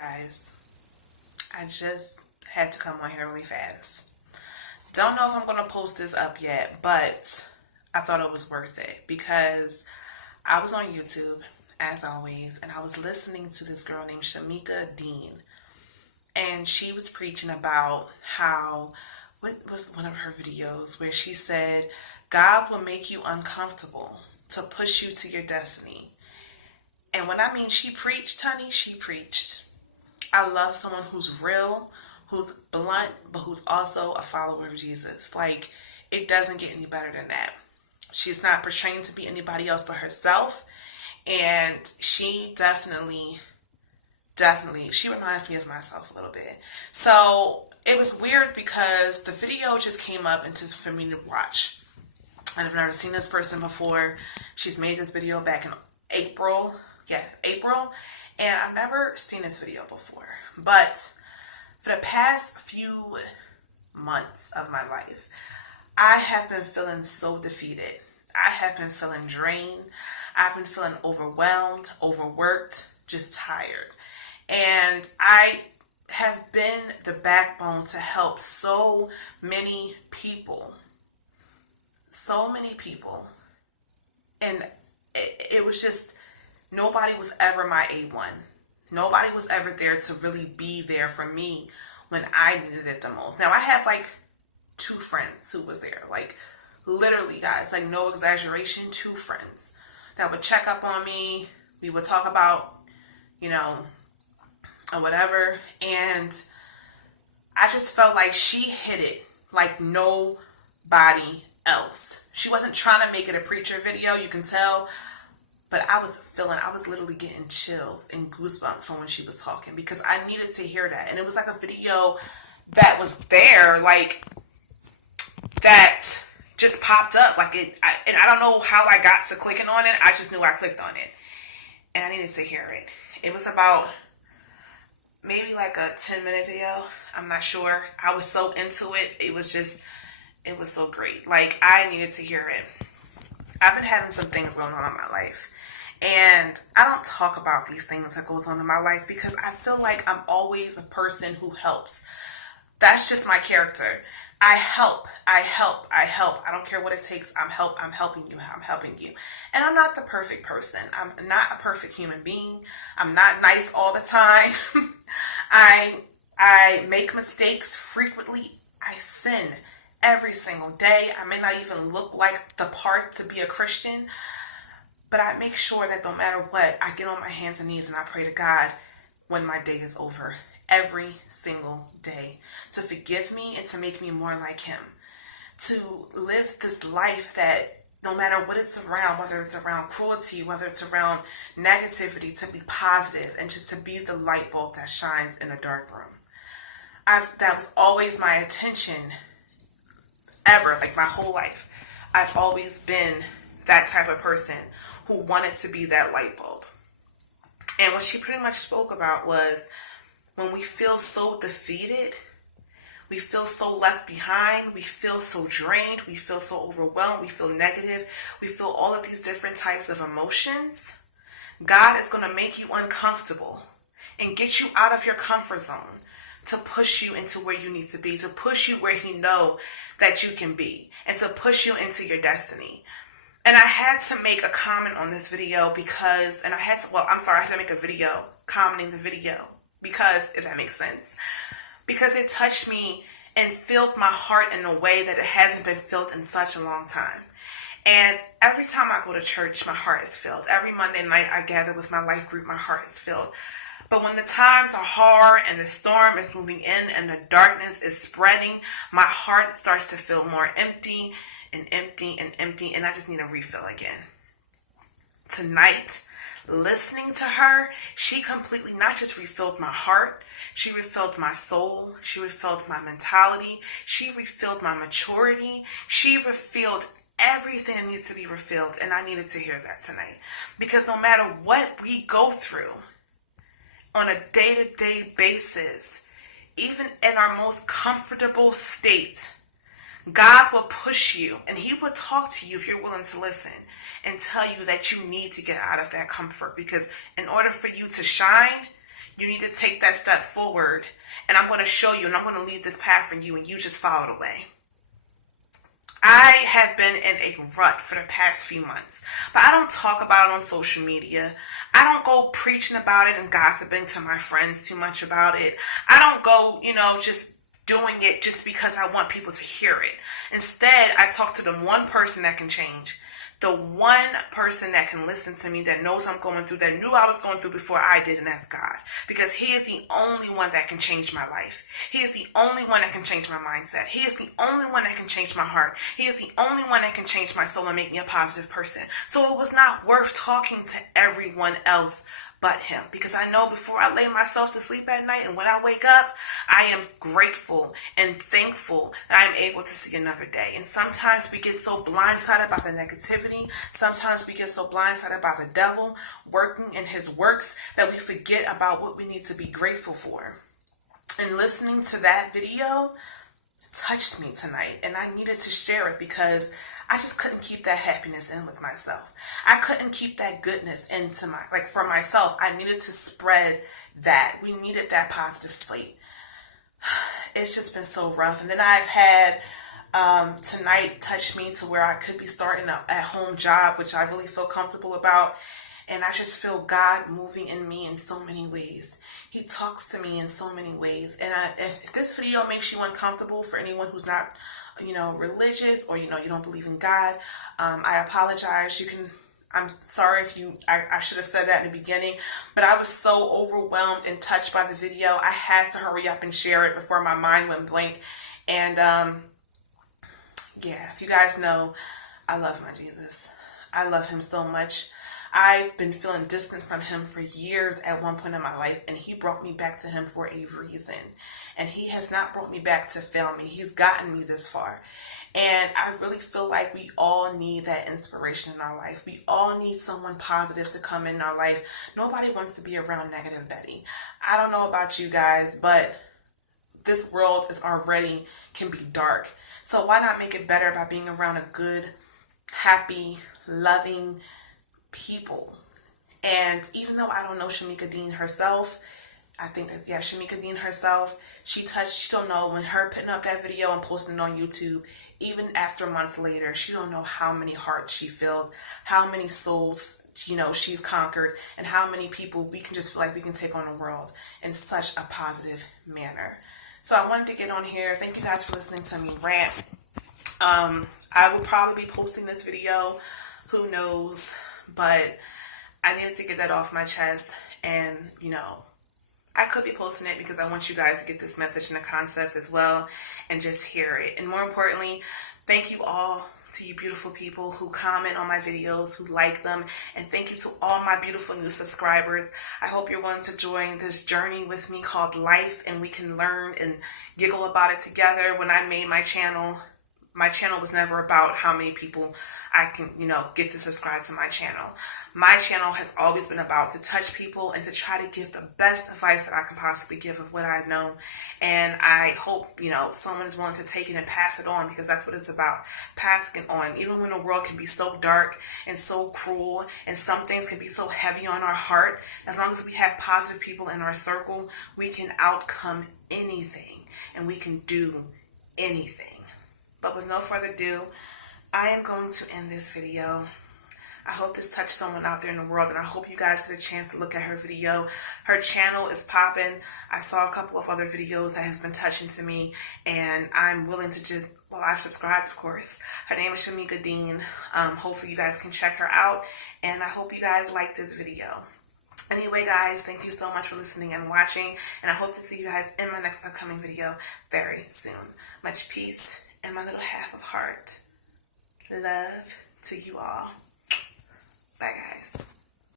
Guys, I just had to come on here really fast. Don't know if I'm going to post this up yet, but I thought it was worth it because I was on YouTube, as always, and I was listening to this girl named Shamieka Dean. And she was preaching about how, what was one of her videos where she said, God will make you uncomfortable to push you to your destiny. And when I mean she preached, honey, she preached. I love someone who's real, who's blunt, but who's also a follower of Jesus. Like, it doesn't get any better than that. She's not portraying to be anybody else but herself. And she definitely, she reminds me of myself a little bit. So it was weird because the video just came up and just for me to watch. I've never seen this person before. She's made this video back in April. And I've never seen this video before. But for the past few months of my life, I have been feeling so defeated. I have been feeling drained. I've been feeling overwhelmed, overworked, just tired. And I have been the backbone to help so many people. So many people. And it was just, nobody was ever my A1. Nobody was ever there to really be there for me when I needed it the most. Now, I have like 2 friends who was there. Like, literally, guys, like no exaggeration, 2 friends that would check up on me. We would talk about, or whatever. And I just felt like she hit it like nobody else. She wasn't trying to make it a preacher video, you can tell. But I was literally getting chills and goosebumps from when she was talking because I needed to hear that. And it was like a video that was there, like, that just popped up. Like and I don't know how I got to clicking on it. I just knew I clicked on it. And I needed to hear it. It was about maybe like a 10-minute video. I'm not sure. I was so into it. It was so great. Like, I needed to hear it. I've been having some things going on in my life. And I don't talk about these things that goes on in my life because I feel like I'm always a person who helps. That's just my character. I help. I don't care what it takes. I'm helping you. And I'm not the perfect person. I'm not a perfect human being. I'm not nice all the time. I make mistakes frequently. I sin every single day. I may not even look like the part to be a Christian, but I make sure that no matter what, I get on my hands and knees and I pray to God when my day is over, every single day, to forgive me and to make me more like Him, to live this life that no matter what it's around, whether it's around cruelty, whether it's around negativity, to be positive and just to be the light bulb that shines in a dark room. That was always my intention ever, like my whole life. I've always been that type of person who wanted to be that light bulb. And what she pretty much spoke about was when we feel so defeated, we feel so left behind, we feel so drained, we feel so overwhelmed, we feel negative, we feel all of these different types of emotions. God is going to make you uncomfortable and get you out of your comfort zone to push you into where you need to be, to push you where He knows that you can be, and to push you into your destiny. And I had to make a comment on this video because, I had to make a video commenting the video because, if that makes sense, because it touched me and filled my heart in a way that it hasn't been filled in such a long time. And every time I go to church, my heart is filled. Every Monday night I gather with my life group, my heart is filled. But when the times are hard and the storm is moving in and the darkness is spreading, my heart starts to feel more empty and empty and empty, and I just need a refill again. Tonight, listening to her, she completely not just refilled my heart, she refilled my soul, she refilled my mentality, she refilled my maturity, she refilled everything that needs to be refilled, and I needed to hear that tonight. Because no matter what we go through on a day-to-day basis, even in our most comfortable state, God will push you and He will talk to you if you're willing to listen and tell you that you need to get out of that comfort, because in order for you to shine, You need to take that step forward, and I'm going to show you, and I'm going to lead this path for you, and you just follow the way. I have been in a rut for the past few months, but I don't talk about it on social media. I don't go preaching about it and gossiping to my friends too much about it. I don't go, just doing it just because I want people to hear it. Instead, I talk to the one person that can change. The one person that can listen to me, that knows I'm going through, that knew I was going through before I did, and that's God. Because He is the only one that can change my life. He is the only one that can change my mindset. He is the only one that can change my heart. He is the only one that can change my soul and make me a positive person. So it was not worth talking to everyone else but Him, because I know before I lay myself to sleep at night and when I wake up, I am grateful and thankful that I'm able to see another day. And sometimes we get so blindsided about the negativity, sometimes we get so blindsided by the devil working in his works that we forget about what we need to be grateful for. And listening to that video touched me tonight, and I needed to share it because I just couldn't keep that happiness in with myself. I couldn't keep that goodness into for myself. I needed to spread that. We needed that positive slate. It's just been so rough. And then I've had tonight touch me to where I could be starting an at-home job, which I really feel comfortable about. And I just feel God moving in me in so many ways. He talks to me in so many ways. And if this video makes you uncomfortable, for anyone who's not, religious, or, you don't believe in God, I apologize. I'm sorry if I should have said that in the beginning, but I was so overwhelmed and touched by the video. I had to hurry up and share it before my mind went blank. And, if you guys know, I love my Jesus. I love Him so much. I've been feeling distant from Him for years at one point in my life, and He brought me back to Him for a reason. And He has not brought me back to fail me. He's gotten me this far. And I really feel like we all need that inspiration in our life. We all need someone positive to come in our life. Nobody wants to be around negative Betty. I don't know about you guys, but this world can be dark. So why not make it better by being around a good, happy, loving people? And even though I don't know Shamieka Dean herself, I think that, Shamieka Dean herself, she don't know, when her putting up that video and posting it on YouTube, even after months later, she don't know how many hearts she filled, how many souls, she's conquered, and how many people we can just feel like we can take on the world in such a positive manner. So I wanted to get on here. Thank you guys for listening to me rant. I will probably be posting this video, who knows, but I needed to get that off my chest. And, I could be posting it because I want you guys to get this message and the concept as well and just hear it. And more importantly, thank you all to you beautiful people who comment on my videos, who like them. And thank you to all my beautiful new subscribers. I hope you're willing to join this journey with me called life, and we can learn and giggle about it together. When I made my channel was never about how many people I can, get to subscribe to my channel. My channel has always been about to touch people and to try to give the best advice that I can possibly give of what I know. And I hope, someone is willing to take it and pass it on, because that's what it's about. Passing it on. Even when the world can be so dark and so cruel, and some things can be so heavy on our heart, as long as we have positive people in our circle, we can outcome anything and we can do anything. But with no further ado, I am going to end this video. I hope this touched someone out there in the world, and I hope you guys get a chance to look at her video. Her channel is popping. I saw a couple of other videos that has been touching to me, and I'm willing to I've subscribed, of course. Her name is Shamieka Dean. Hopefully you guys can check her out, and I hope you guys like this video. Anyway, guys, thank you so much for listening and watching, and I hope to see you guys in my next upcoming video very soon. Much peace and my little half of heart. Love to you all. Bye, guys.